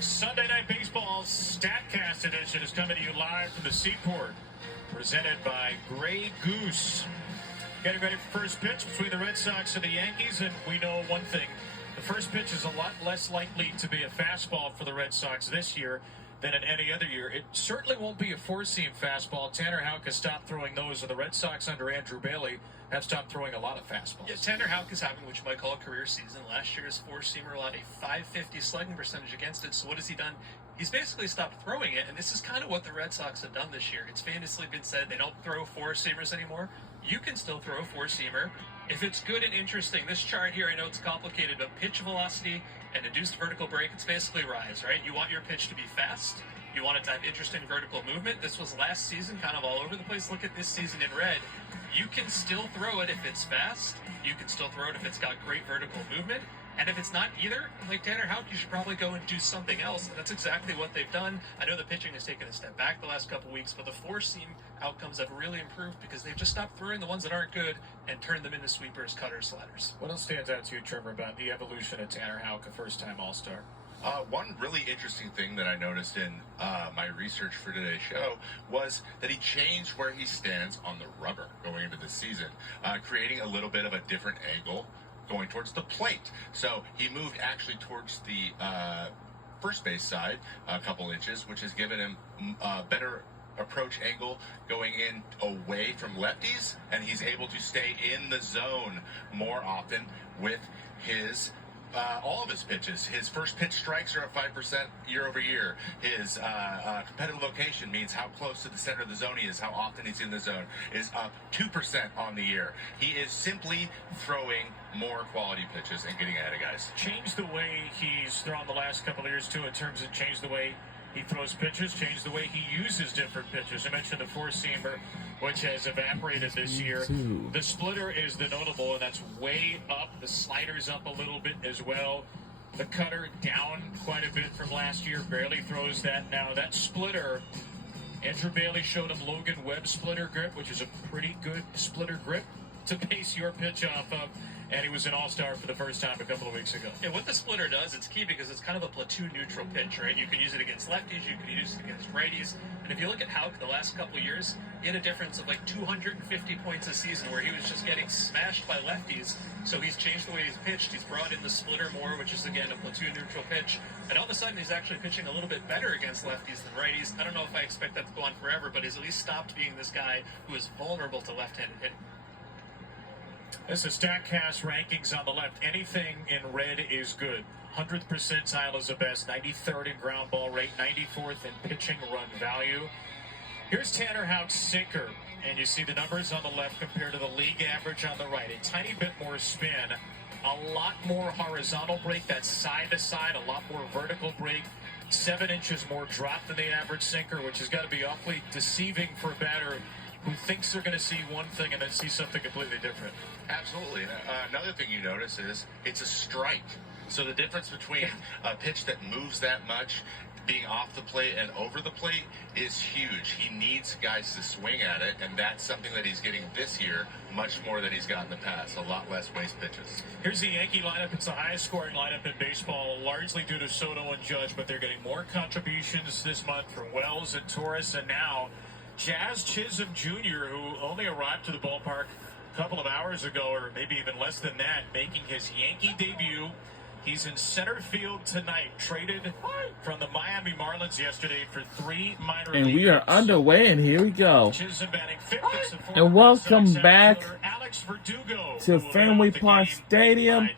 Sunday Night Baseball's StatCast edition is coming to you live from the Seaport, presented by Grey Goose. Getting ready for first pitch between the Red Sox and the Yankees, and we know one thing. The first pitch is a lot less likely to be a fastball for the Red Sox this year than in any other year. It certainly won't be a four-seam fastball. Tanner Houck has stopped throwing those, and the Red Sox under Andrew Bailey have stopped throwing a lot of fastballs. Yeah, Tanner Houck is having what you might call a career season. Last year's four-seamer allowed a .550 slugging percentage against it. So what has he done? He's basically stopped throwing it, and this is kind of what the Red Sox have done this year. It's famously been said they don't throw four-seamers anymore. You can still throw a four-seamer if it's good and interesting. This chart here, I know it's complicated, but pitch velocity and induced vertical break, it's basically rise, right? You want your pitch to be fast. You want it to have interesting vertical movement. This was last season, kind of all over the place. Look at this season in red. You can still throw it if it's fast. You can still throw it if it's got great vertical movement. And if it's not either, like Tanner Houck, you should probably go and do something else. And that's exactly what they've done. I know the pitching has taken a step back the last couple weeks, but the four-seam outcomes have really improved because they've just stopped throwing the ones that aren't good and turned them into sweepers, cutters, sliders. What else stands out to you, Trevor, about the evolution of Tanner Houck, a first-time All-Star? One really interesting thing that I noticed in my research for today's show was that he changed where he stands on the rubber going into the season, creating a little bit of a different angle going towards the plate. So he moved actually towards the first base side a couple inches, which has given him a better approach angle going in away from lefties, and he's able to stay in the zone more often with his all of his pitches. His first pitch strikes are up 5% year over year. His competitive location means how close to the center of the zone he is, how often he's in the zone, is up 2% on the year. He is simply throwing more quality pitches and getting ahead of guys. Changed the way he's thrown the last couple of years, too, in terms of change the way he throws pitches, change the way he uses different pitches. I mentioned the four-seamer, which has evaporated this year. The splitter is the notable, and that's way up. The slider's up a little bit as well. The cutter down quite a bit from last year. Barely throws that now. That splitter, Andrew Bailey showed him Logan Webb splitter grip, which is a pretty good splitter grip to base your pitch off of. And he was an all-star for the first time a couple of weeks ago. And what the splitter does, it's key because it's kind of a platoon-neutral pitch, right? You can use it against lefties, you can use it against righties. And if you look at Houck the last couple of years, he had a difference of like 250 points a season where he was just getting smashed by lefties. So he's changed the way he's pitched. He's brought in the splitter more, which is, again, a platoon-neutral pitch. And all of a sudden, he's actually pitching a little bit better against lefties than righties. I don't know if I expect that to go on forever, but he's at least stopped being this guy who is vulnerable to left-handed hitting. This is StatCast rankings on the left. Anything in red is good. 100th percentile is the best. 93rd in ground ball rate. 94th in pitching run value. Here's Tanner Houck's sinker. And you see the numbers on the left compared to the league average on the right. A tiny bit more spin. A lot more horizontal break. That's side to side. A lot more vertical break. 7 inches more drop than the average sinker, which has got to be awfully deceiving for a batter who thinks they're going to see one thing and then see something completely different. Absolutely. Another thing you notice is it's a strike. So the difference between a pitch that moves that much being off the plate and over the plate is huge. He needs guys to swing at it, and that's something that he's getting this year much more than he's got in the past. A lot less waste pitches. Here's the Yankee lineup. It's the highest scoring lineup in baseball, largely due to Soto and Judge, but they're getting more contributions this month from Wells and Torres, and now Jazz Chisholm Jr., who only arrived to the ballpark a couple of hours ago, or maybe even less than that, making his Yankee debut. He's in center field tonight, traded from the Miami Marlins yesterday for 3 minor leaguers. And we are underway, and here we go. Chisholm batting fifth. And welcome back Alex Verdugo, to Fenway Park Stadium.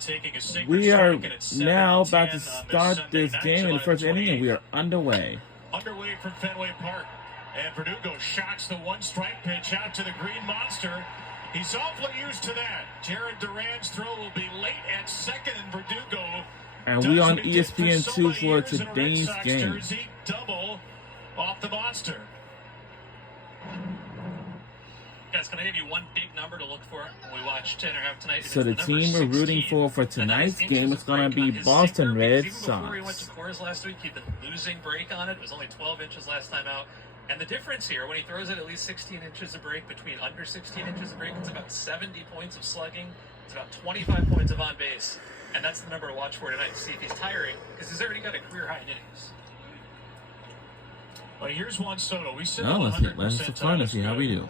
We are now about to start this game in the first inning, and we are underway. Underway from Fenway Park. And Verdugo shocks the one-strike pitch out to the Green Monster. He's awfully used to that. Jared Duran's throw will be late at second, and Verdugo. And we on ESPN2 for today's game. Jersey, double off the Monster. Guys, can I give you one big number to look for when we watch Tanner Houck tonight? So the team we're rooting for tonight's game is going to be Boston Red Sox. Before he went to Coors last week, he'd been losing break on it. It was only 12 inches last time out. And the difference here, when he throws it at least 16 inches of break, between under 16 inches of break, it's about 70 points of slugging. It's about 25 points of on base. And that's the number to watch for tonight to see if he's tiring, because he's already got a career high in innings. Well, here's Juan Soto. We said let's have fun and see how we do.